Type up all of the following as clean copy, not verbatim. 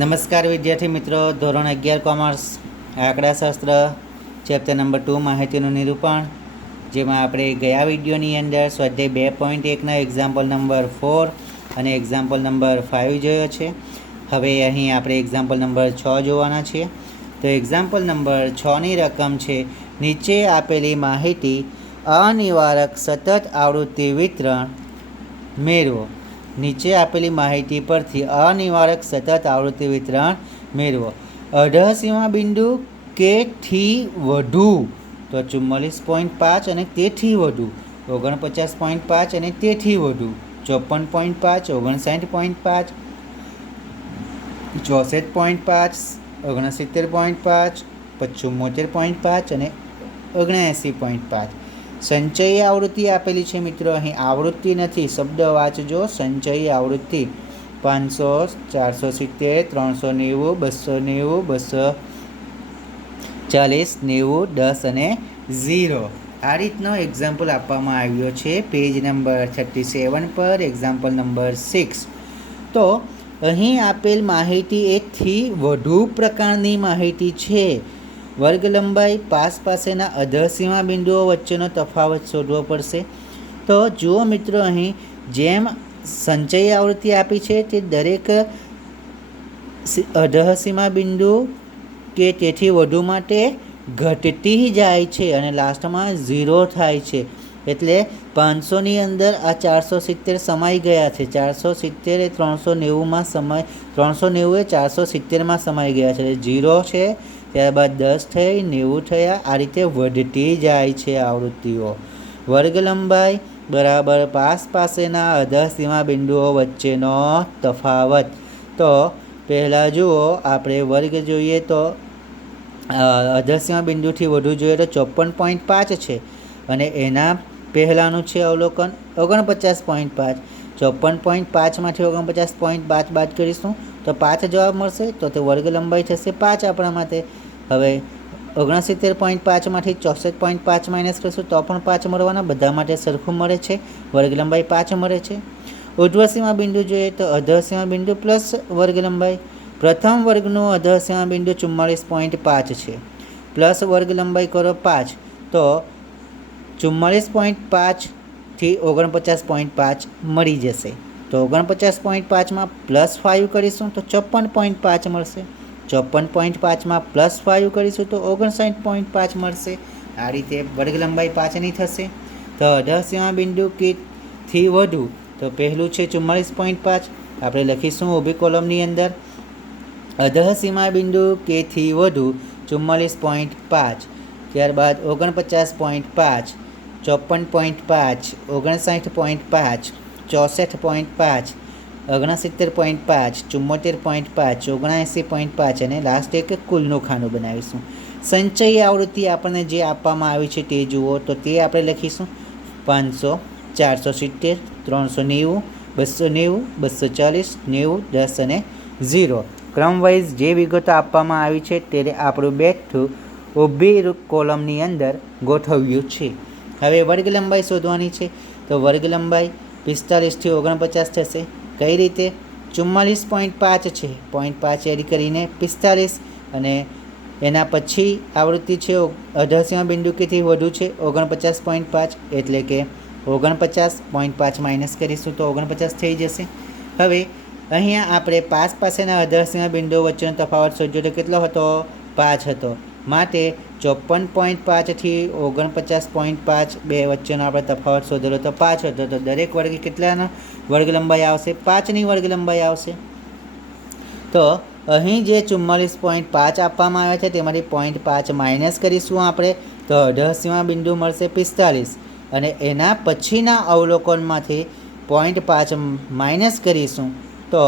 નમસ્કાર વિદ્યાર્થી મિત્રો, ધોરણ 11 કોમર્સ આંકડાશાસ્ત્ર ચેપ્ટર નંબર 2 માહિતીનું નિરૂપણ, જેમાં આપણે ગયા વિડીયોની અંદર સ્વાધ્યાય 2.1ના એક્ઝામ્પલ નંબર 4 અને એક્ઝામ્પલ નંબર 5 જોયો છે. હવે અહીં આપણે એક્ઝામ્પલ નંબર 6 જોવાના છીએ. તો એક્ઝામ્પલ નંબર 6ની રકમ છે, નીચે આપેલી માહિતી અનિવારક સતત આવૃત્તિ વિતરણ મેળવો. નીચે આપેલી માહિતી પરથી અનિવારક સતત આવૃત્તિ વિતરણ મેળવો. 88માં બિંદુ કે થી વધુ તો 44.5 અને તેથી વધુ 49.5 અને તેથી વધુ 54.5 59.5 64.5 69.5 75.5 અને 79.5. સંચયી આવૃત્તિ આપેલી છે મિત્રો. અહીં આવૃત્તિ નથી, શબ્દ વાંચજો. સંચયી આવૃત્તિ 500 470 390 290 240 90 10 અને 0. આ રીતનો એક્ઝામ્પલ આપવામાં આવ્યો છે પેજ નંબર 37 પર, એક્ઝામ્પલ નંબર 6. તો અહીં આપેલ માહિતી એકથી વધુ પ્રકારની માહિતી છે. વર્ગ લંબાઈ, પાસ પાસેના અધસીમા બિંદુઓ વચ્ચેનો તફાવત શોધવો પડશે. તો જુઓ મિત્રો, અહીં જેમ સંચયી આવૃત્તિ આપી છે તે દરેક અધસીમા બિંદુ કે તેથી વધુ માટે ઘટતી જાય છે અને લાસ્ટમાં 0 થાય છે. એટલે 500ની અંદર આ 470 સમાઈ ગયા છે. 470 એ 390માં 390 એ 470માં સમાઈ ગયા છે. 0 છે, ત્યારબાદ 10 થઈ, 90 થયા. આ રીતે વધતી જાય છે આવૃત્તિઓ. વર્ગ લંબાઈ બરાબર પાસ પાસેના અધસીમા બિંદુઓ વચ્ચેનો તફાવત. તો પહેલાં જુઓ, આપણે વર્ગ જોઈએ તો અધસીમા બિંદુથી વધુ જોઈએ તો 54.5 છે અને એના પહેલાંનું છે અવલોકન 49.5. 54.5માંથી 49.5 બાદ કરીશું તો 5 જવાબ મળશે. તો તે વર્ગ લંબાઈ થશે 5 આપણા માટે. હવે 69.5માંથી 64.5 માઇનસ કરીશું તો પણ 5 મળવાના. બધા માટે સરખું મળે છે, વર્ગ લંબાઈ 5 મળે છે. ઉર્ધ્વસીમા બિંદુ જોઈએ તો અધસીમા બિંદુ પ્લસ વર્ગ લંબાઈ. પ્રથમ વર્ગનું અધસીમા બિંદુ 44.5 છે, પ્લસ વર્ગ લંબાઈ કરો 5 તો 44.5 થી 49.5 મળી જશે. તો 49.5માં પ્લસ 5 કરીશું તો 54.5 મળશે. 54.5માં પ્લસ 5 કરીશું તો 59.5 મળશે. આ રીતે વર્ગ લંબાઈ 5ની થશે. તો અધસીમા બિંદુ કે થી વધુ તો પહેલું છે 44.5. આપણે લખીશું ઊભી કોલમની અંદર. અધસીમા બિંદુ કે થી વધુ 44.5, ત્યારબાદ 49.5 54.5 59.5 64.5 69.5 74.5 79.5 અને લાસ્ટ એક કુલનું ખાનું બનાવીશું. સંચયી આવૃત્તિ આપણને જે આપવામાં આવી છે તે જુઓ તો તે આપણે લખીશું 500 470 390 290 240 90 10 અને 0. ક્રમવાઇઝ જે વિગતો આપવામાં આવી છે તે આપણું બેઠું ઊભી કોલમની અંદર ગોઠવ્યું છે. હવે વર્ગ લંબાઈ શોધવાની છે. તો વર્ગ લંબાઈ 45 થી 49 થશે. કઈ રીતે? 44.5 છે, 0.5 એડ કરીને 45 અને એના પછી આવૃત્તિ છે અધસીમા બિંદુ કેથી વધુ છે 49.5, એટલે કે 49.5 માઇનસ કરીશું તો 49 થઈ જશે. હવે અહીંયા આપણે પાસ પાસેના અધસીમા બિંદુઓ વચ્ચેનો તફાવત શોધ્યો તો કેટલો હતો? 5 હતો. માટે 54.5 થી 49.5 બે વચ્ચેનો આપણે તફાવત શોધેલો તો 5 હતો. તો દરેક વર્ગ કેટલાનો વર્ગ લંબાઈ આવશે? 5ની વર્ગ લંબાઈ આવશે. તો અહીં જે 44.5 આપવામાં આવ્યા છે તેમાંથી 0.5 માઇનસ કરીશું આપણે તો અધસીમા બિંદુ મળશે 45 અને એના પછીના અવલોકનમાંથી 0.5 માઇનસ કરીશું તો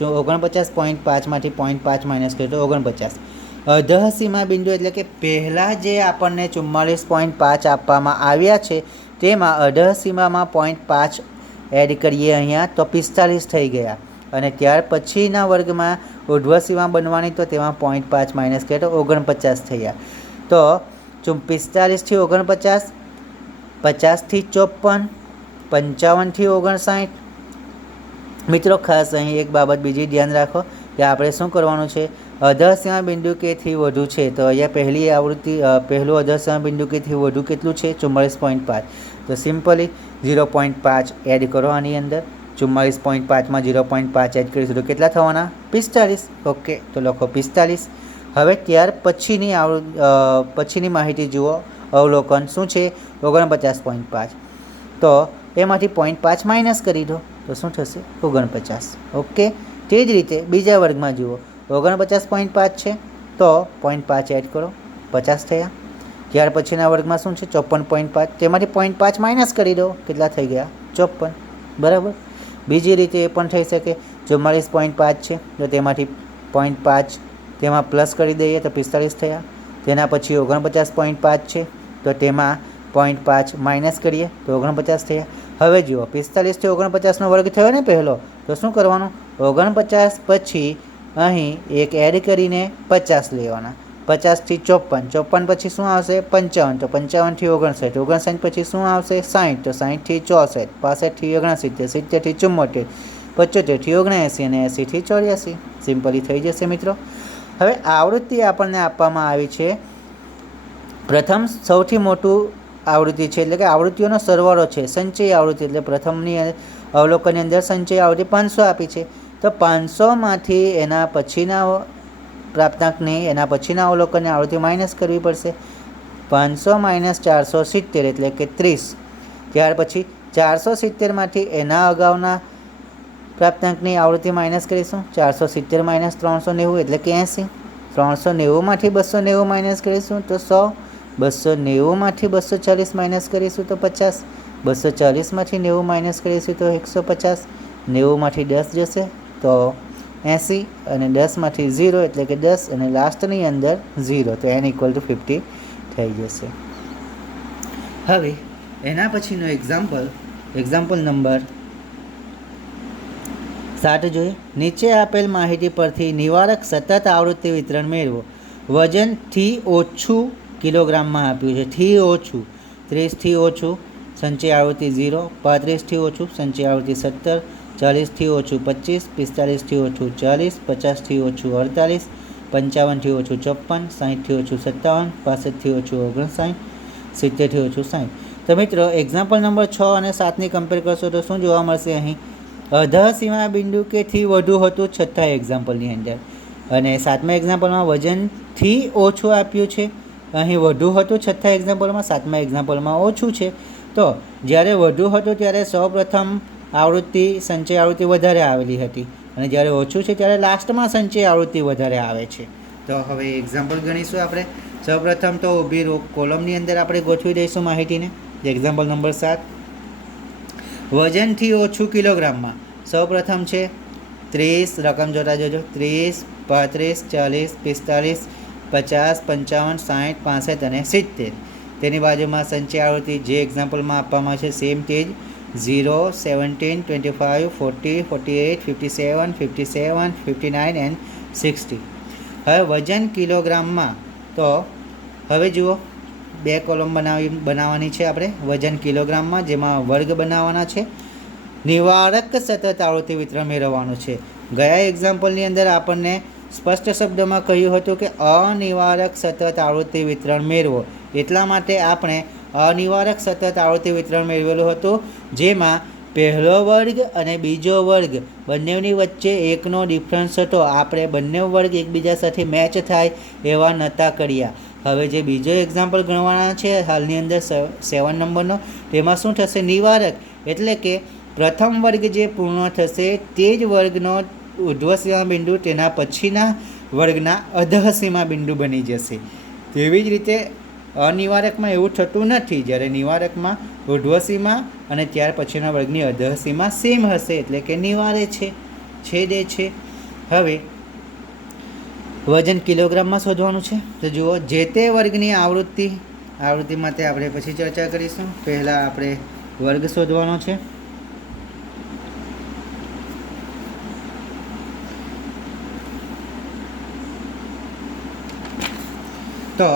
49.5માંથી 0.5 માઇનસ કરીએ તો 49. અધસીમા બિંદુ એટલે કે પહેલાં જે આપણને 44.5 આપવામાં આવ્યા છે તેમાં અધસીમામાં 0.5 એડ કરીએ અહીંયા તો 45 થઈ ગયા અને ત્યાર પછીના વર્ગમાં ઉર્ધ્વસીમા બનવાની તો તેમાં 0.5 માઇનસ કરીએ તો 49 થયા. તો 45 થી 49, 50 થી 54, 55 થી 59, મિત્રો ખાસ અહીં એક બાબત બીજી ધ્યાન રાખો કે આપણે શું કરવાનું છે, અધઃસીમા બિંદુ કેથી વધુ છે તો અહીંયા પહેલી આવૃત્તિ પહેલું અધઃસીમા બિંદુ કેથી વધુ કેટલું છે 44.5. તો સિમ્પલી 0.5 એડ કરો આની અંદર. 44.5માં 0.5 એડ કરીશું તો કેટલા થવાના 45. ઓકે, તો લખો 45. હવે ત્યાર પછીની માહિતી જુઓ. અવલોકન શું છે 49.5. તો એમાંથી 0.5 માઇનસ કરી દો તો શું થશે 49. ઓકે, તે જ રીતે બીજા વર્ગમાં જુઓ 49.5 છે તો 0.5 એડ કરો 50 થયા. ત્યાર પછીના વર્ગમાં શું છે 54.5, તેમાંથી 0.5 માઇનસ કરી દો કેટલા થઈ ગયા 54. બરાબર. બીજી રીતે એ પણ થઈ શકે 44.5 છે તો તેમાંથી 0.5 તેમાં પ્લસ કરી દઈએ તો 45 થયા. તેના પછી 49.5 છે તો તેમાં 0.5 માઇનસ કરીએ તો 49 થયા. હવે જુઓ 45થી 49નો વર્ગ થયો ને પહેલો, તો શું કરવાનું 49 પછી અહીં એક એડ કરીને 50 લેવાના. 50થી 54, 54 પછી શું આવશે 55, તો 55થી 59, 59 પછી શું આવશે 60, તો 60થી 64, 65થી 69, 70થી 74, 75થી 79 અને 80થી 84. સિમ્પલી થઈ જશે મિત્રો. હવે આવૃત્તિ આપણને આપવામાં આવી છે, પ્રથમ સૌથી મોટું આવૃત્તિ છે એટલે કે આવૃત્તિઓનો સરવાળો છે સંચય આવૃત્તિ, એટલે પ્રથમની અવલોકનની અંદર સંચય આવૃત્તિ 500 આપી છે. તો 500માંથી એના પછીના પ્રાપ્તાંકની એના પછીના અવલોકનની આવૃત્તિ માઇનસ કરવી પડશે. 500 માઇનસ 470 એટલે કે 30. ત્યાર પછી 470માંથી એના અગાઉના પ્રાપ્તાંકની આવૃત્તિ માઇનસ કરીશું. 470 માઇનસ 390 એટલે કે 80. 390માંથી 290 માઇનસ કરીશું તો 100. 290માંથી 240 માઇનસ કરીશું તો 50. 240માંથી 90 માઇનસ કરીશું તો 150. 90માંથી 10 જશે તો 80 અને 10માંથી 0 એટલે કે 10 અને લાસ્ટની અંદર 0, તો n = 50 થઈ જશે. હવે એના પછીનો એક્ઝામ્પલ નંબર 7 જોઈએ. નીચે આપેલ માહિતી પરથી નિવારક સતત આવૃત્તિ વિતરણ મેળવો. વજનથી ઓછું કિલોગ્રામમાં આપ્યું છે. થી ઓછું 30થી ઓછું સંચય આવૃત્તિ 0, 35થી ઓછું સંચય આવૃત્તિ 17, 40થી ઓછું 25, 45થી ઓછું 40, 50થી ઓછું 48, 55થી ઓછું 54, 60થી ઓછું 57, 65થી ઓછું 59, 70થી ઓછું 60. તો મિત્રો એક્ઝામ્પલ નંબર 6 અને 7ની કમ્પેર કરશો તો શું જોવા મળશે? અહીં અધઃસીમા બિંદુ કેથી વધુ હતું છઠ્ઠા એક્ઝામ્પલની અંદર, અને સાતમા એક્ઝામ્પલમાં વજનથી ઓછું આપ્યું છે. અહીં વધુ હતું છઠ્ઠા એક્ઝામ્પલમાં, સાતમા એક્ઝામ્પલમાં ઓછું છે. તો જ્યારે વધુ હતું ત્યારે સૌપ્રથમ આવૃત્તિ સંચય આવૃત્તિ વધારે આવેલી હતી, અને જ્યારે ઓછું છે ત્યારે લાસ્ટમાં સંચય આવૃત્તિ વધારે આવે છે. તો હવે એક્ઝામ્પલ ગણીશું આપણે. સૌપ્રથમ તો ઊભી કોલમની અંદર આપણે ગોઠવી દઈશું માહિતીને. એક્ઝામ્પલ નંબર 7, વજનથી ઓછું કિલોગ્રામમાં. સૌપ્રથમ છે 30, રકમ જોતા જજો, 30, 35, 40, 45, 50, 55, 60, 65 અને 70. તેની બાજુમાં સંચય આવૃત્તિ જે એક્ઝામ્પલમાં આપવામાં છે સેમ તે જ 0, 17, 25, 40, 48, 57, 57, 59 એન્ડ 60. હવે વજન કિલોગ્રામમાં. તો હવે જુઓ બે કોલમ બનાવવાની છે આપણે વજન કિલોગ્રામમાં, જેમાં વર્ગ બનાવવાના છે. નિવારક સતત આવૃત્તિ વિતરણ મેળવવાનું છે. ગયા એક્ઝામ્પલની અંદર આપણને સ્પષ્ટ શબ્દોમાં કહ્યું હતું કે અનિવારક સતત આવૃત્તિ વિતરણ મેળવો. એટલા માટે આપણે અનિવારક સતત આવૃત્તિ વિતરણ મેળવેલું હતું, જેમાં પહેલો વર્ગ અને બીજો વર્ગ બંનેની વચ્ચે એકનો ડિફરન્સ હતો. આપણે બંને વર્ગ એકબીજા સાથે મેચ થાય એવા નહોતા કર્યા. હવે જે બીજો એક્ઝામ્પલ ગણવાના છે હાલની અંદર 7 નંબરનો, તેમાં શું થશે? નિવારક એટલે કે પ્રથમ વર્ગ જે પૂર્ણ થશે તે જ વર્ગનો ઉર્ધ્વસીમા બિંદુ તેના પછીના વર્ગના અધઃસીમા બિંદુ બની જશે. તેવી જ રીતે અનિવારકમાં એવું થતું નથી. જ્યારે નિવારકમાં ઉર્ધ્વસીમા અને ત્યાર પછીના વર્ગની અધઃસીમા સેમ હશે, એટલે કે નિવારે છે, છેદે છે. હવે વજન કિલોગ્રામમાં શોધવાનું છે. તો જુઓ જે તે વર્ગની આવૃત્તિ માટે આપણે પછી ચર્ચા કરીશું. પહેલાં આપણે વર્ગ શોધવાનો છે. તો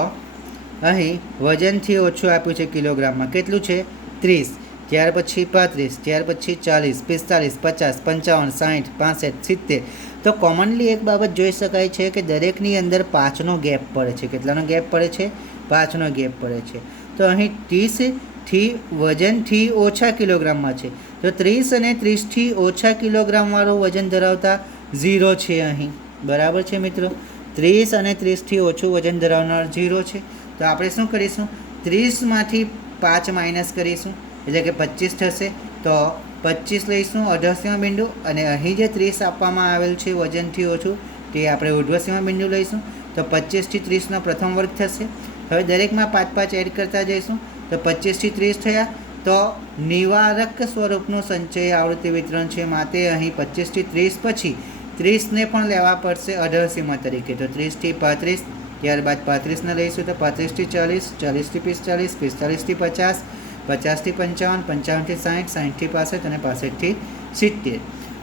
અહીં વજનથી ઓછું આપ્યું છે કિલોગ્રામમાં. કેટલું છે? 30. ત્યાર પછી 35, ત્યાર પછી 40, 45, 50, 55, 60, 65, 70. તો કોમનલી એક બાબત જોઈ શકાય છે કે દરેકની અંદર 5નો ગેપ પડે છે. કેટલાનો ગેપ પડે છે? 5નો ગેપ પડે છે. તો અહીં 30થી વજનથી ઓછા કિલોગ્રામમાં છે. તો 30 અને 30થી ઓછા કિલોગ્રામવાળું વજન ધરાવતા 0 છે અહીં. બરાબર છે મિત્રો? 30 અને 30થી ઓછું વજન ધરાવનાર 0 છે. તો આપણે શું કરીશું? 30માંથી 5 માઇનસ કરીશું, એટલે કે 25 થશે. તો 25 લઈશું અર્ધસીમા બિંદુ, અને અહીં જે 30 આપવામાં આવેલ છે વજનથી ઓછું તે આપણે ઉર્ધ્વસીમા બિંદુ લઈશું. તો 25થી 30નો પ્રથમ વર્ગ થશે. હવે દરેકમાં 5 5 એડ કરતા જઈશું. તો 25થી 30 થયા. તો નિવારક સ્વરૂપનું સંચય આવૃત્તિ વિતરણ છે, માટે અહીં 25થી 30 પછી 30ને પણ લેવા પડશે અર્ધસીમા તરીકે. તો 30થી 35, ત્યારબાદ 35ને લઈશું. તો 35થી 40, 40થી 45, 45થી 50, 50થી 55, 55થી 60, 60થી 65 અને 65થી 70.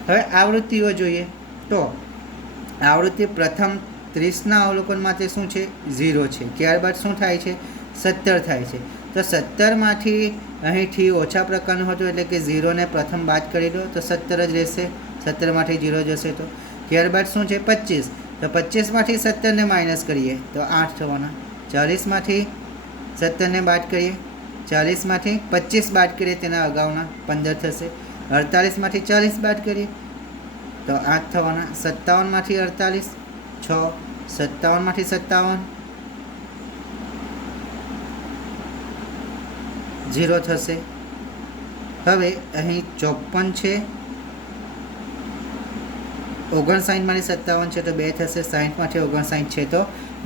હવે આવૃત્તિઓ જોઈએ. તો આવૃત્તિ પ્રથમ 30ના અવલોકન માટે શું છે? 0 છે. ત્યારબાદ શું થાય છે? 70 થાય છે. તો 70માંથી અહીંથી ઓછા પ્રકારનું હતું, એટલે કે 0ને પ્રથમ બાદ કરી દો તો 70 જ રહેશે. 70માંથી 0 જશે. તો ત્યારબાદ શું છે? 25. તો 25માંથી 70ને માઇનસ કરીએ તો 8 થવાના. 40માંથી 70ને બાદ કરીએ, 40માંથી 25 બાદ કરીએ તેના અગાઉના 15 થશે. 48માંથી 40 બાદ કરીએ તો 8 થવાના. 57માંથી 48 6, 57માંથી 57 0 થશે. હવે અહીં 54 છે, 59માંથી 57 છે તો 2 થશે. 60માંથી 59 છે તો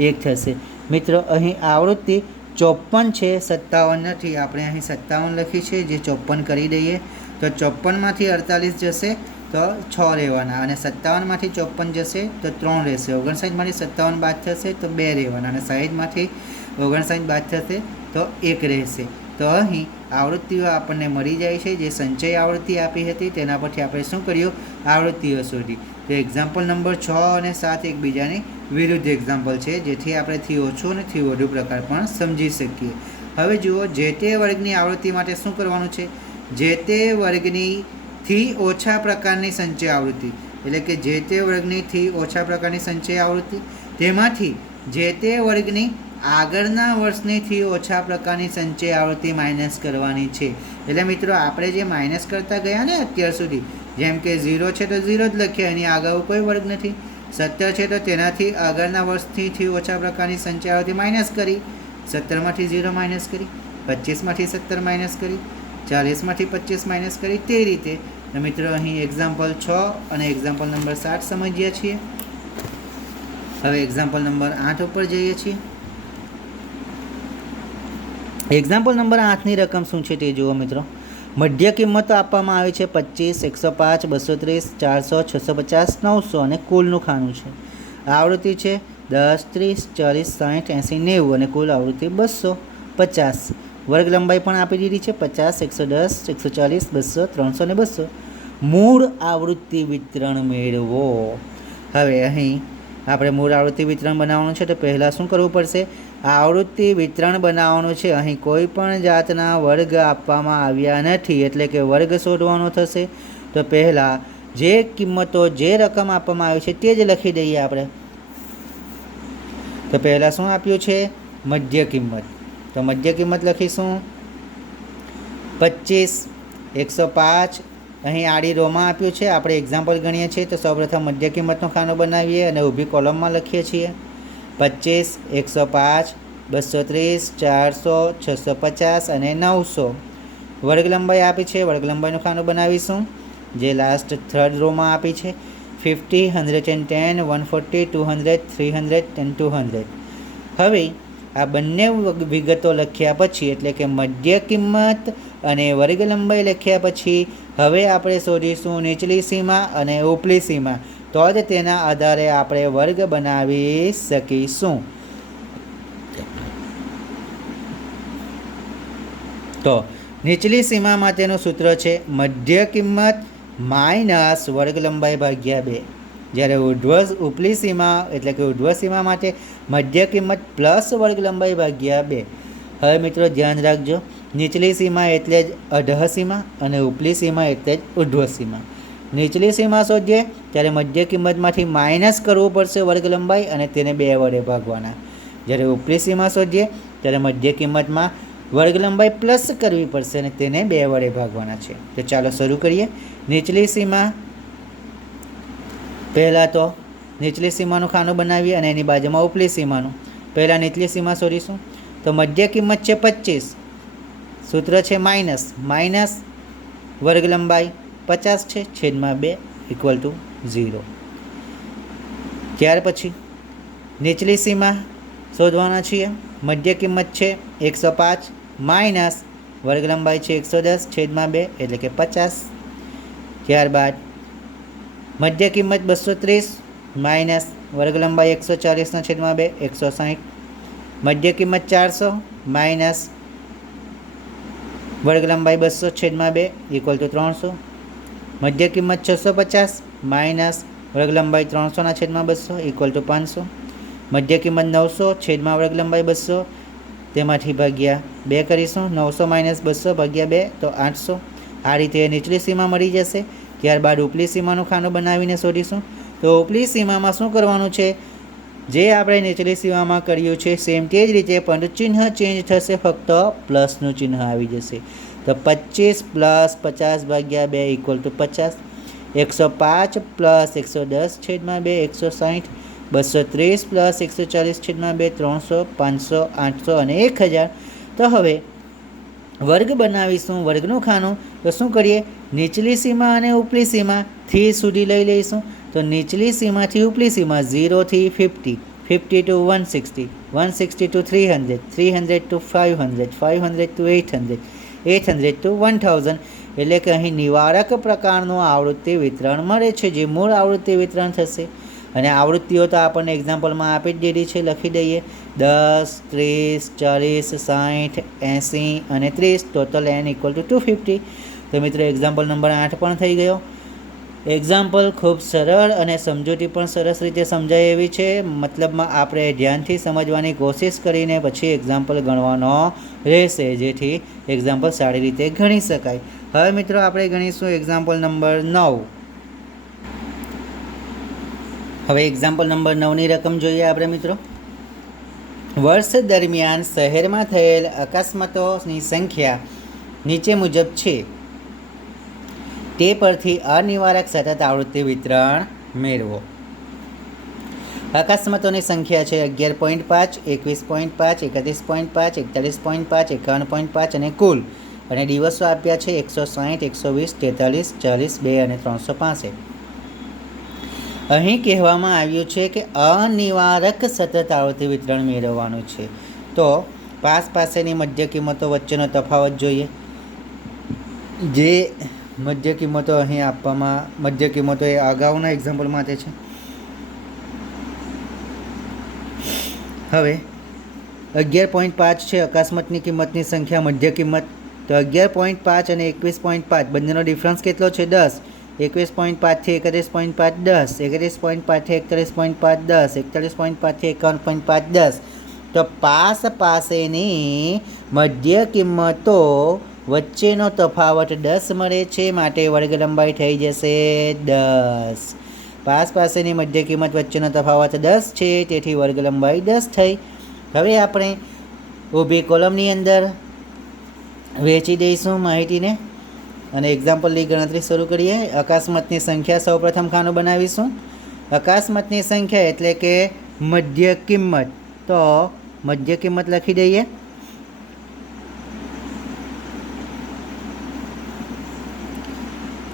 1 થશે. મિત્રો અહીં આવૃત્તિ 54 છે, 57 નથી. આપણે અહીં 57 લખી છે, જે 54 કરી દઈએ. તો 54માંથી 48 જશે તો 6 રહેવાના, અને 57માંથી 54 જશે તો 3 રહેશે. 59માંથી 57 બાદ થશે તો 2 રહેવાના, અને 60માંથી 59 બાદ થશે તો 1 રહેશે. તો અહીં આવૃત્તિઓ આપણને મળી જાય છે. જે સંચય આવૃત્તિ આપી હતી તેના પરથી આપણે શું કર્યું? આવૃત્તિઓ શોધી. તો એક્ઝામ્પલ નંબર 6 અને 7 એકબીજાની વિરુદ્ધ એક્ઝામ્પલ છે, જેથી આપણે થી ઓછો અને થી વધુ પ્રકાર પણ સમજી શકીએ. હવે જુઓ, જે તે વર્ગની આવૃત્તિ માટે શું કરવાનું છે? જે તે વર્ગની થી ઓછા પ્રકારની સંચય આવૃત્તિ, એટલે કે જે તે વર્ગની થી ઓછા પ્રકારની સંચય આવૃત્તિ, તેમાંથી જે તે વર્ગની આગળના વર્ષની થી ઓછા પ્રકારની સંચય આવૃત્તિ માઇનસ કરવાની છે. એટલે મિત્રો આપણે જે માઇનસ કરતા ગયા ને અત્યાર સુધી, જેમ કે 0 છે તો 0 જ લખીએ, એની આગળ કોઈ વર્ગ નથી. 70 છે તો તેનાથી આગળના વર્ષથી ઓછા પ્રકારની સંચય આવૃત્તિ માઇનસ કરી, 70માંથી 0 માઇનસ કરી, 25માંથી 70 માઇનસ કરી, 40માંથી 25 માઇનસ કરી. તે રીતે મિત્રો અહીં એક્ઝામ્પલ 6 અને એક્ઝામ્પલ નંબર 7 સમજીએ છીએ. હવે એક્ઝામ્પલ નંબર 8 ઉપર જઈએ છીએ. એક્ઝામ્પલ નંબર 8ની રકમ શું છે તે જુઓ મિત્રો. મધ્ય કિંમતો આપવામાં આવી છે 25, 105, 230, 400, 650, 900 અને કુલનું ખાનું છે. આવૃત્તિ છે 10, 30, 40, 60, 80, 90 અને કુલ આવૃત્તિ 250. વર્ગ લંબાઈ પણ આપી દીધી છે 50, 110, 140, 200, 300 અને 200. મૂળ આવૃત્તિ વિતરણ મેળવો. હવે અહીં આપણે મૂળ આવૃત્તિ વિતરણ બનાવવાનું છે. તો પહેલાં શું કરવું પડશે? આવૃત્તિ વિતરણ બનાવવાનું છે. અહીં કોઈ પણ જાતના વર્ગ આપવામાં આવ્યા નથી, એટલે કે વર્ગ શોધવાનો થશે. તો પહેલાં જે કિંમતો, જે રકમ આપવામાં આવી છે તે જ લખી દઈએ આપણે. તો પહેલાં શું આપ્યું છે? મધ્ય કિંમત. તો મધ્ય કિંમત લખીશું 25, 105. અહીં આડી રોમાં આપ્યું છે, આપણે એક્ઝામ્પલ ગણીએ છીએ. તો સૌપ્રથમ મધ્ય કિંમતનો ખાનો બનાવીએ અને ઊભી કોલમમાં લખીએ છીએ. 25, 105, 230, 400, 650 અને 900. વર્ગ લંબાઈ આપી છે, વર્ગ લંબાઈનું ખાનું બનાવીશું, જે લાસ્ટ થર્ડ રોમાં આપી છે. 50, 110, 140, 200, 300 અને 200. હવે આ બંને વિગતો લખ્યા પછી, એટલે કે મધ્ય કિંમત અને વર્ગ લંબાઈ લખ્યા પછી હવે આપણે શોધીશું નીચલી સીમા અને ઉપલી સીમા. તો જ તેના આધારે આપણે વર્ગ બનાવી શકીશું. તો નીચલી સીમા માટેનું સૂત્ર છે મધ્ય કિંમત માઇનસ વર્ગ લંબાઈ ભાગ્યા 2. જ્યારે ઉપલી સીમા એટલે કે ઉર્ધ્વ સીમા માટે મધ્ય કિંમત પ્લસ વર્ગ લંબાઈ ભાગ્યા 2. હવે મિત્રો ધ્યાન રાખજો, નીચલી સીમા એટલે જ અધઃ સીમા અને ઉપલી સીમા એટલે જ ઉર્ધ્વ સીમા. નીચલી સીમા શોધીએ ત્યારે મધ્ય કિંમતમાંથી માઇનસ કરવું પડશે વર્ગ લંબાઈ અને તેને 2 વડે ભાગવાના. જ્યારે ઉપલી સીમા શોધીએ ત્યારે મધ્ય કિંમતમાં વર્ગ લંબાઈ પ્લસ કરવી પડશે અને તેને 2 વડે ભાગવાના છે. તો ચાલો શરૂ કરીએ. નીચલી સીમા, પહેલાં તો નીચલી સીમાનું ખાનું બનાવીએ અને એની બાજુમાં ઉપલી સીમાનું. પહેલાં નીચલી સીમા શોધીશું. તો મધ્ય કિંમત છે 25, સૂત્ર છે માઇનસ વર્ગ લંબાઈ 50 છે છેદમાં 2 ઇક્વલ ટુ 0. ત્યાર પછી નીચલી સીમા શોધવાના છીએ. મધ્ય કિંમત છે 105 માઇનસ વર્ગ લંબાઈ છે 110 છેદમાં 2 એટલે કે 50. ત્યારબાદ મધ્ય કિંમત 230 માઇનસ વર્ગ લંબાઈ 140 છેદમાં 2 160. મધ્ય કિંમત 400 માઇનસ વર્ગ લંબાઈ 200 છેદમાં 2 ઇક્વલ ટુ 300. મધ્ય કિંમત 650 માઇનસ વર્ગ લંબાઈ 300 છેદમાં 200 ઇક્વલ ટુ 500. મધ્ય કિંમત 900 છેદમાં વર્ગ લંબાઈ 200, તેમાંથી ભાગ્યા 2 કરીશું. 900 માઇનસ 200 ભાગ્યા 2 તો 800. આ રીતે નીચલી સીમા મળી જશે. ત્યારબાદ ઉપલી સીમાનું ખાનું બનાવીને શોધીશું. તો ઉપલી સીમામાં શું કરવાનું છે? જે આપણે નીચલી સીમામાં કર્યું છે સેમ તે જ રીતે, પણ ચિહ્ન ચેન્જ થશે, ફક્ત પ્લસનું ચિહ્ન આવી જશે. તો 25 પ્લસ 50 ભાગ્યા 2 ઇક્વલ ટુ 50. 105 પ્લસ 110 છેદમાં 2 160. 230 પ્લસ 140 છેદમાં 2 300, 500, 800 અને 1000. તો હવે વર્ગ બનાવીશું, વર્ગનું ખાનું. તો શું કરીએ? નીચલી સીમા અને ઉપલી સીમા 3 સુધી લઈ લઈશું. તો નીચલી સીમાથી ઉપલી સીમા 0 થી 50, 50 to 160, 160 to 300, 300 to 500, 500 to 800, 800 to 1000. એટલે કે અહીં નિવારક પ્રકારનું આવૃત્તિ વિતરણ મળે છે, જે મૂળ આવૃત્તિ વિતરણ થશે. અને આવૃત્તિઓ તો આપણને એક્ઝામ્પલમાં આપી જ દીધી છે, લખી દઈએ. 10, 30, 40, 60, 80 અને 30, ટોટલ n ઇક્વલ ટુ 250. તો મિત્રો એક્ઝામ્પલ નંબર 8 પણ થઈ ગયો. એક્ઝામ્પલ ખૂબ સરળ અને સમજૂતી પણ સરસ રીતે સમજાય એવી છે. મતલબમાં આપણે ધ્યાનથી સમજવાની કોશિશ કરીને પછી એક્ઝામ્પલ ગણવાનો રહેશે, જેથી એક્ઝામ્પલ સારી રીતે ગણી શકાય. હવે મિત્રો આપણે ગણીશું એક્ઝામ્પલ નંબર 9. હવે એક્ઝામ્પલ નંબર 9ની રકમ જોઈએ આપણે મિત્રો. વર્ષ દરમિયાન શહેરમાં થયેલ અકસ્માતોની સંખ્યા નીચે મુજબ છે. તે પરથી અનિવારક સતત આવૃત્તિ વિતરણ મેળવો. અકસ્માતોની સંખ્યા છે 11.5, 21.5, 31.5, 41.5, 51.5 અને કુલ. અને દિવસો આપ્યા છે 160, 120, 43, 40, 2 અને 365. અહીં કહેવામાં આવ્યું છે કે અનિવારક સતત આવૃત્તિ વિતરણ મેળવવાનું છે. તો પાસેની મધ્ય કિંમતો વચ્ચેનો તફાવત જોઈએ. જે મધ્ય કિંમતો અહીં આપવામાં, મધ્ય કિંમતો એ અગાઉના એક્ઝામ્પલ માટે છે. હવે 11.5 છે અકસ્માતની કિંમતની સંખ્યા, મધ્ય કિંમત. તો 11.5 અને 21.5 બંનેનો ડિફરન્સ કેટલો છે? 10. 21.5 થી 31.5 10, 31.5 થી 41.5 10, 41.5 થી 51.5 10. તો પાસેની મધ્ય કિંમતો વચ્ચેનો તફાવત 10 મળે છે, માટે વર્ગ લંબાઈ થઈ જશે 10. પાસેની મધ્ય કિંમત વચ્ચેનો તફાવત 10 છે, તેથી વર્ગ લંબાઈ 10 થઈ. હવે આપણે ઊભી કોલમની અંદર વહેંચી દઈશું માહિતીને અને એક્ઝામ્પલની ગણતરી શરૂ કરીએ. અકસ્માતની સંખ્યા સૌપ્રથમ ખાનું બનાવીશું. અકસ્માતની સંખ્યા એટલે કે મધ્ય કિંમત. તો મધ્ય કિંમત લખી દઈએ.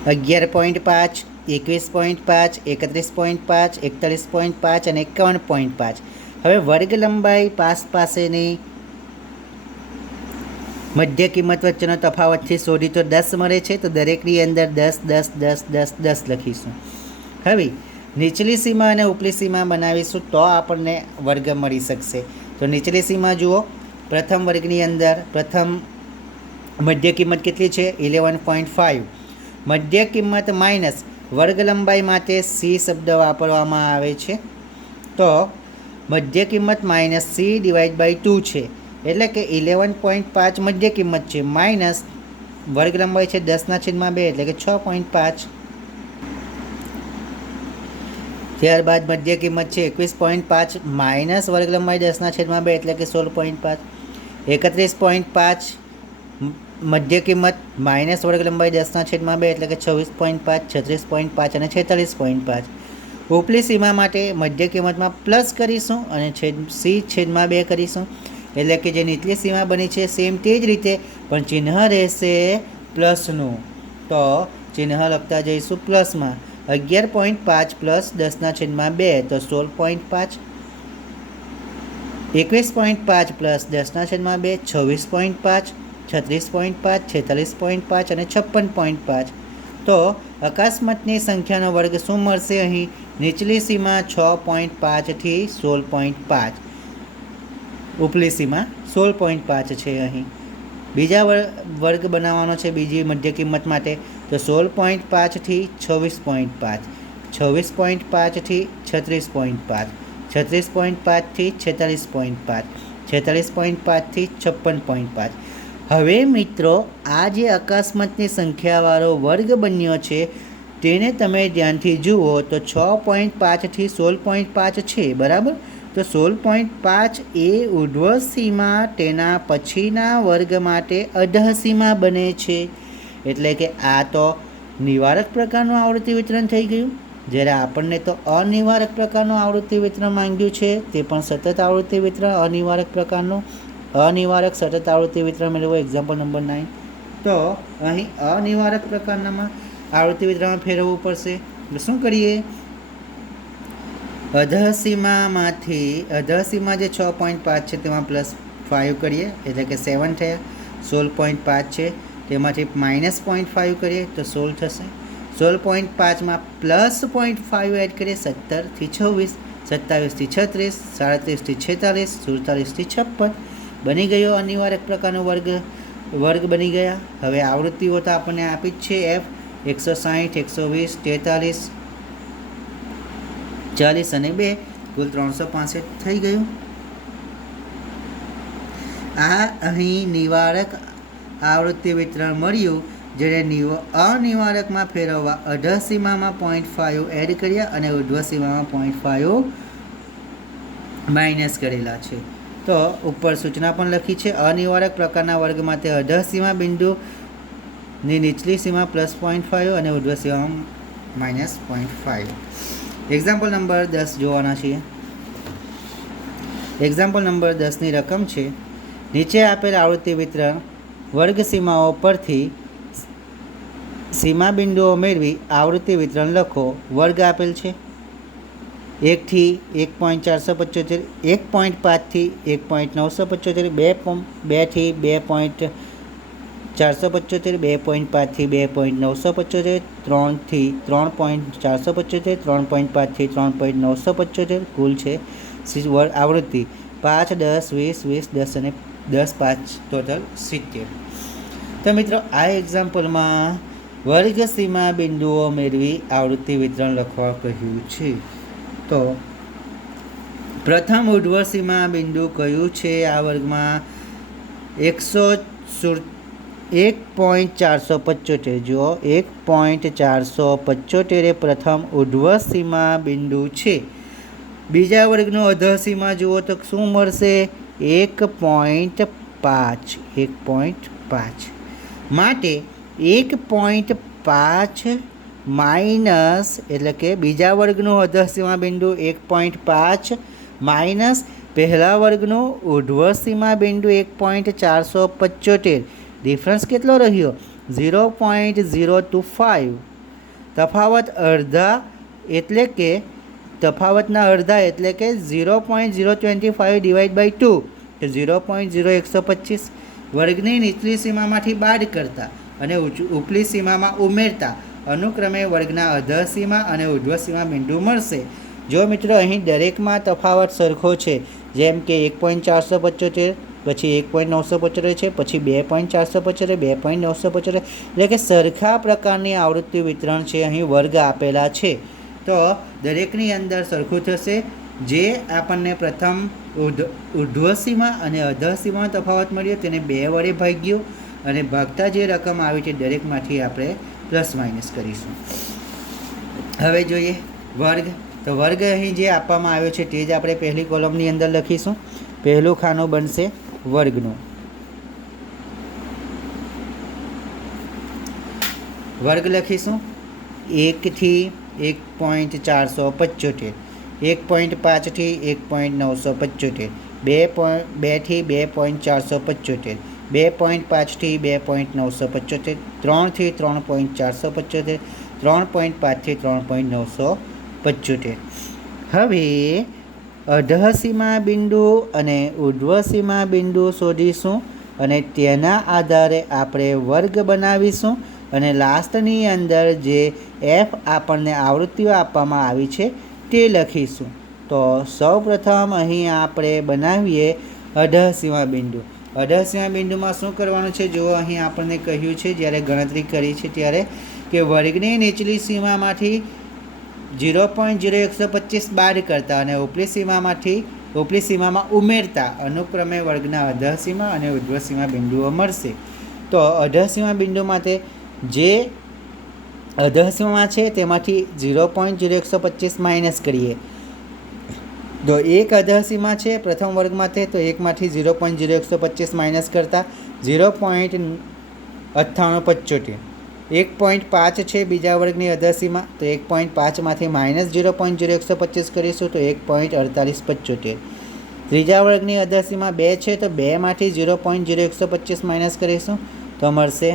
$11.5, 21.5, 31.5, 41.5 અને 51.5. હવે વર્ગ લંબાઈ પાસેની મધ્ય કિંમત વચ્ચેનો તફાવતથી શોધી તો 10 મળે છે. તો દરેકની અંદર 10, 10, 10, 10, 10 લખીશું. હવે નીચલી સીમા અને ઉપલી સીમા બનાવીશું તો આપણને વર્ગ મળી શકશે. તો નીચલી સીમા જુઓ. પ્રથમ વર્ગની અંદર પ્રથમ મધ્ય કિંમત કેટલી છે? 11.5. મધ્ય કિંમત માઇનસ વર્ગ લંબાઈ માટે સી શબ્દ વાપરવામાં આવે છે. તો મધ્ય કિંમત માઇનસ સી ડિવાઈડ બાય 2 છે. એટલે કે 11.5 મધ્ય કિંમત છે માઇનસ વર્ગ લંબાઈ છે 10/2 એટલે કે 6.5. ત્યારબાદ મધ્ય કિંમત છે 21.5 માઇનસ વર્ગ લંબાઈ 10/2 એટલે કે 16.5. 31.5 મધ્ય કિંમત માઇનસ વર્ગ લંબાઈ 10/2 એટલે કે 26.5, 36.5 અને 46.5. ઉપલી સીમા માટે મધ્ય કિંમતમાં પ્લસ કરીશું અને C/2 કરીશું, એટલે કે જે નીચલી સીમા બની છે સેમ તે જ રીતે પણ ચિહ્ન રહેશે પ્લસનું. તો ચિહ્ન લખતા જઈશું પ્લસમાં. 11.5 પ્લસ 10/2 તો 16.5. 21.5 પ્લસ 10/2 26.5, 36.5, 46.5 અને 56.5. તો અકસ્માતની સંખ્યાનો વર્ગ શું મળશે? અહીં નીચલી સીમા 6.5 થી 16.5, ઉપલી સીમા 16.5 છે. અહીં બીજા વર્ગ બનાવવાનો છે બીજી મધ્ય કિંમત માટે, તો 16.5 થી 26.5, 26.5 થી 36.5, 36.5 થી 46.5, 46.5 થી 56.5. હવે મિત્રો આ જે અકસ્માતની સંખ્યાવાળો વર્ગ બન્યો છે તેને તમે ધ્યાનથી જુઓ તો 6.5 થી 16.5 છે, બરાબર. તો 16.5 એ ઉર્ધ્વ સીમા, તેના પછીના વર્ગ માટે અધઃ સીમા બને છે. એટલે કે આ તો નિવારક પ્રકારનું આવૃત્તિ વિતરણ થઈ ગયું. જ્યારે આપણને તો અનિવારક પ્રકારનું આવૃત્તિ વિતરણ માંગ્યું છે, તે પણ સતત આવૃત્તિ વિતરણ અનિવારક પ્રકારનું. અનિવારક સતત આવૃત્તિ વિતરણ મેળવો એક્ઝામ્પલ નંબર 9. તો અહીં અનિવારક પ્રકારનામાં આવૃત્તિ વિતરણમાં ફેરવવું પડશે. એટલે શું કરીએ? અધઃ સીમા જે 6.5 છે તેમાં +5 કરીએ એટલે કે 7 થયા. 16.5 છે તેમાંથી -0.5 કરીએ તો 16 થશે. 16.5માં +0.5 એડ કરીએ 17 થી 26, 27 થી 36, 37 થી 46, 47 થી 56. બની ગયો અનિવારક પ્રકારનો વર્ગ બની ગયા. હવે આવૃત્તિઓ તો આપણને આપી જ છે F 160, 120, 43, 40 અને 2 કુલ 365 થઈ ગયું. આ અહીં નિવારક આવૃત્તિ વિતરણ મળ્યું, જેને અનિવારકમાં ફેરવવા અધઃ સીમામાં 0.5 એડ કર્યા અને ઉર્ધ્વ સીમામાં 0.5 માઇનસ કરેલા છે. તો ઉપર સૂચના પણ લખી છે. અનિવારક પ્રકારના વર્ગ માટે અધઃ સીમા બિંદુની નીચલી સીમા +0.5 અને ઉર્ધ્વ સીમા -0.5. એક્ઝામ્પલ નંબર 10 જોવાના છીએ. એક્ઝામ્પલ નંબર 10ની રકમ છે: નીચે આપેલ આવૃત્તિ વિતરણ વર્ગ સીમાઓ પરથી સીમા બિંદુઓ મેળવી આવૃત્તિ વિતરણ લખો. વર્ગ આપેલ છે 1 થી 1.475, 1.5 થી 1.975, 2 થી 2.475, 2.5 થી 2.975, 3 થી 3.475, 3.5 થી 3.975. કુલ છે આવૃત્તિ 5, 10, 20, 20, 10 અને 10, 5 ટોટલ 70. તો મિત્રો આ એક્ઝામ્પલમાં વર્ગ સીમા બિંદુઓ મેળવી આવૃત્તિ વિતરણ લખવા કહ્યું છે. તો પ્રથમ ઉર્ધ્વ સીમા બિંદુ કયું છે આ વર્ગમાં? 1.475. જો 1.475 એ પ્રથમ ઉર્ધ્વ સીમા બિંદુ છે. બીજા વર્ગનો અધઃ સીમા જુઓ તો શું મળશે? 1.5. 1.5 માટે 1.5 માઇનસ, એટલે કે બીજા વર્ગનું અધઃ સીમા બિંદુ 1.5 માઇનસ પહેલા વર્ગનું ઉર્ધ્વ સીમા બિંદુ 1.475. ડિફરન્સ કેટલો રહ્યો? 0.025. તફાવત અડધા એટલે કે તફાવતના અડધા એટલે કે 0.025 ડિવાઈડ બાય 2 તો 0.0125. વર્ગની નીચલી સીમામાંથી બાદ કરતા અને ઉપલી સીમામાં ઉમેરતા અનુક્રમે વર્ગના અધઃ સીમા અને ઉર્ધ્વ સીમા બિંદુ મળશે. જો મિત્રો અહીં દરેકમાં તફાવત સરખો છે, જેમ કે 1.475 પછી 1.975 છે, પછી 2.475, 2.975, એટલે કે સરખા પ્રકારની આવૃત્તિ વિતરણ છે. અહીં વર્ગ આપેલા છે તો દરેકની અંદર સરખું થશે. જે આપણને પ્રથમ ઉર્ધ્વ સીમા અને અધઃ સીમાનો તફાવત મળ્યો તેને 2 વડે ભાગ્યો અને ભાગતા જે રકમ આવી છે દરેકમાંથી આપણે પ્લસ માઇનસ કરીશું. હવે જોઈએ વર્ગ. તો વર્ગ અહીં જે આપવામાં આવ્યો છે તે જ આપણે પહેલી કોલમની અંદર લખીશું. પહેલું ખાનું બનશે વર્ગનું. વર્ગ લખીશું 1 થી 1.475, 1.5 થી 1.975, 2 થી 2.475, 2.5 થી 2.975, 3 થી 3.475, 3.5 થી 3.975. હવે અધઃ સીમા બિંદુ અને ઉર્ધ્વ સીમા બિંદુ શોધીશું અને તેના આધારે આપણે વર્ગ બનાવીશું અને લાસ્ટની અંદર જે એફ આપણને આવૃત્તિઓ આપવામાં આવી છે તે લખીશું. તો સૌપ્રથમ અહીં આપણે બનાવીએ અધઃ સીમા બિંદુ. અધઃ સીમા બિંદુમાં શું કરવાનું છે જુઓ, અહીં આપણને કહ્યું છે જ્યારે ગણતરી કરી છે ત્યારે કે વર્ગની નીચલી સીમામાંથી 0.0125 બાદ કરતા અને ઉપલી સીમામાં ઉમેરતા અનુક્રમે વર્ગના અધઃ સીમા અને ઉર્ધ્વ સીમા બિંદુઓ મળશે. તો અધઃ સીમા બિંદુ માટે જે અધઃ સીમામાં છે તેમાંથી 0.0125 માઇનસ કરીએ. તો એક અધઃ સીમા છે પ્રથમ વર્ગ માટે, તો એકમાંથી 0.0125 માઇનસ કરતાં 0.9875. 1.5 છે બીજા વર્ગની અધઃ સીમા, તો 1.5માંથી માઇનસ 0.0125 કરીશું તો 1.4875. ત્રીજા વર્ગની અધઃ સીમા 2 છે તો 2માંથી 0.0125 માઇનસ કરીશું તો મળશે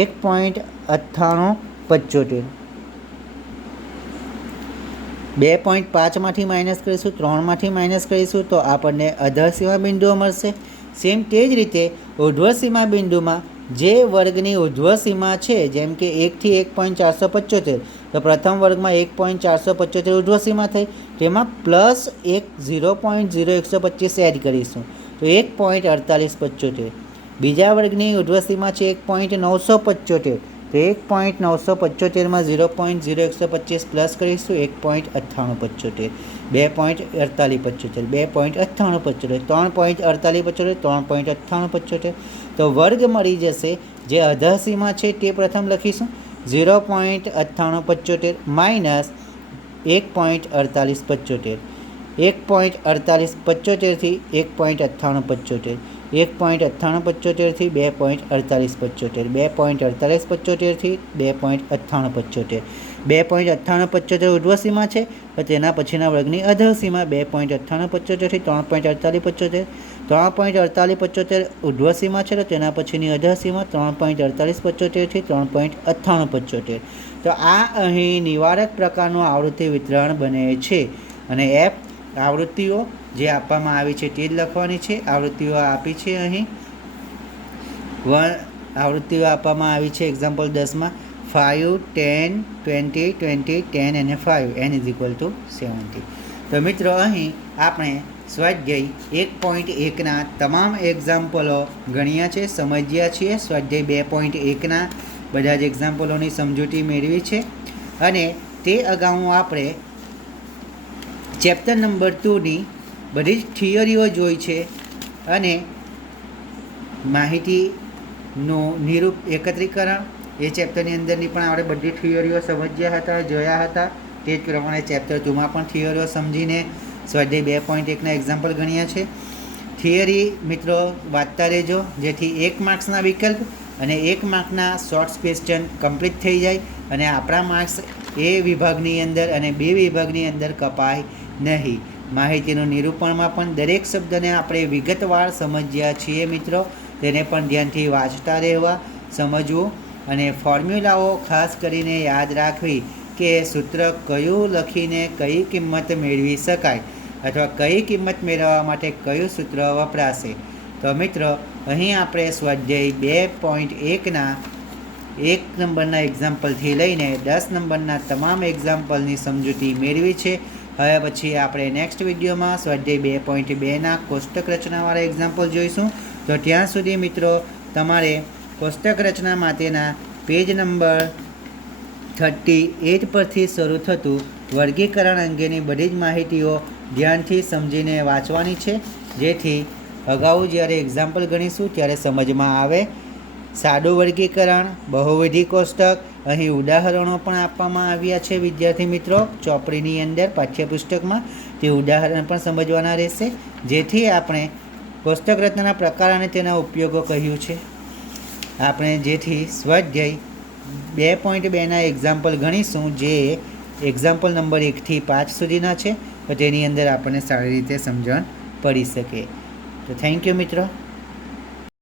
1.9875. 2.5માંથી માઇનસ કરીશું, 3માંથી માઇનસ કરીશું તો આપણને અધઃ સીમા બિંદુઓ મળશે. સેમ તે જ રીતે ઉર્ધ્વ સીમા બિંદુમાં જે વર્ગની ઉર્ધ્વ સીમા છે જેમ કે 1 થી 1.475, તો પ્રથમ વર્ગમાં 1.475 ઉર્ધ્વ સીમા થઈ, તેમાં પ્લસ 0.0125 એડ કરીશું તો 1.4875. બીજા વર્ગની ઉર્ધ્વ સીમા છે 1.975, તો 1.975માં 0.0125 પ્લસ કરીશું 1.9875, 2.4875, 2.9875, 3.4875, 3.9875. તો વર્ગ મળી જશે. જે અધઃ સીમા છે તે પ્રથમ લખીશું 0.9875 માઇનસ 1.4875, 1.4875 થી 1.9875, 1.9875 થી 2.4875, 2.4875 થી 2.9875, 2.9875 ઉર્ધ્વ સીમા છે તો તેના પછીના વર્ગની અધઃ સીમા 2.9875 થી 3.4875, 3.4875 ઉર્ધ્વ સીમા છે તો તેના પછીની અધઃ સીમા 3.4875 થી 3.9875. તો આ અહીં નિવારક પ્રકારનું આવૃત્તિ વિતરણ બને છે અને એફ આવૃત્તિઓ જે આપવામાં આવી છે તે જ લખવાની છે. આવૃત્તિઓ આપી છે અહીં આવૃત્તિઓ આપવામાં આવી છે એક્ઝામ્પલ 10માં 5, 10, 20, 20, 10 અને 5, n = 70. તો મિત્રો અહીં આપણે સ્વાધ્યાય 1.1ના તમામ એક્ઝામ્પલો ગણ્યા છે, સમજ્યા છીએ. સ્વાધ્યાય 2.1ના બધા જ એક્ઝામ્પલોની સમજૂતી મેળવી છે અને તે અગાઉ આપણે ચેપ્ટર નંબર 2ની બધી જ થિયરીઓ જોઈ છે અને માહિતીનું એકત્રીકરણ એ ચેપ્ટરની અંદરની પણ આપણે બધી થિયરીઓ સમજ્યા હતા, જોયા હતા. તે જ પ્રમાણે ચેપ્ટર 2માં પણ થિયરીઓ સમજીને સ્વાધ્યાય 2.1ના એક્ઝામ્પલ ગણ્યા છે. થિયરી મિત્રો વાંચતા રહેજો જેથી 1 માર્ક્સના વિકલ્પ અને 1 માર્કના શોર્ટ્સ ક્વેશ્ચન કમ્પ્લીટ થઈ જાય અને આપણા માર્ક્સ એ વિભાગની અંદર અને બે વિભાગની અંદર કપાય નહીં. માહિતીનું નિરૂપણમાં પણ દરેક શબ્દને આપણે વિગતવાર સમજ્યા છીએ મિત્રો, તેને પણ ધ્યાનથી વાંચતા રહેવા, સમજવું અને ફોર્મ્યુલાઓ ખાસ કરીને યાદ રાખવી કે સૂત્ર કયું લખીને કઈ કિંમત મેળવી શકાય અથવા કઈ કિંમત મેળવવા માટે કયું સૂત્ર વપરાશે. તો મિત્રો અહીં આપણે સ્વાધ્યાય 2.1ના 1 નંબરના એક્ઝામ્પલથી લઈને 10 નંબરના તમામ એક્ઝામ્પલની સમજૂતી મેળવી છે. હવે પછી આપણે નેક્સ્ટ વિડીયોમાં સ્વાધ્યાય 2.2ના કોષ્ટક રચનાવાળા એક્ઝામ્પલ જોઈશું. તો ત્યાં સુધી મિત્રો તમારે કોષ્ટક રચના માટેના પેજ નંબર 38 પરથી શરૂ થતું વર્ગીકરણ અંગેની બધી જ માહિતીઓ ધ્યાનથી સમજીને વાંચવાની છે, જેથી અગાઉ જ્યારે એક્ઝામ્પલ ગણીશું ત્યારે સમજમાં આવે. સાદું વર્ગીકરણ, બહુવિધ કોષ્ટક, અહીં ઉદાહરણો પણ આપવામાં આવ્યા છે વિદ્યાર્થી મિત્રો ચોપડીની અંદર પાઠ્યપુસ્તકમાં. તે ઉદાહરણ પણ સમજવાના રહેશે, જેથી આપણે કોષ્ટક રચનાના પ્રકાર અને તેના ઉપયોગો કહ્યું છે. આપણે જેથી સ્વાધ્યાય 2.2ના એક્ઝામ્પલ ગણીશું, જે એક્ઝામ્પલ નંબર 1થી 5 સુધીના છે, તો તેની અંદર આપણને સારી રીતે સમજણ પડી શકે. તો થેન્ક યુ મિત્રો.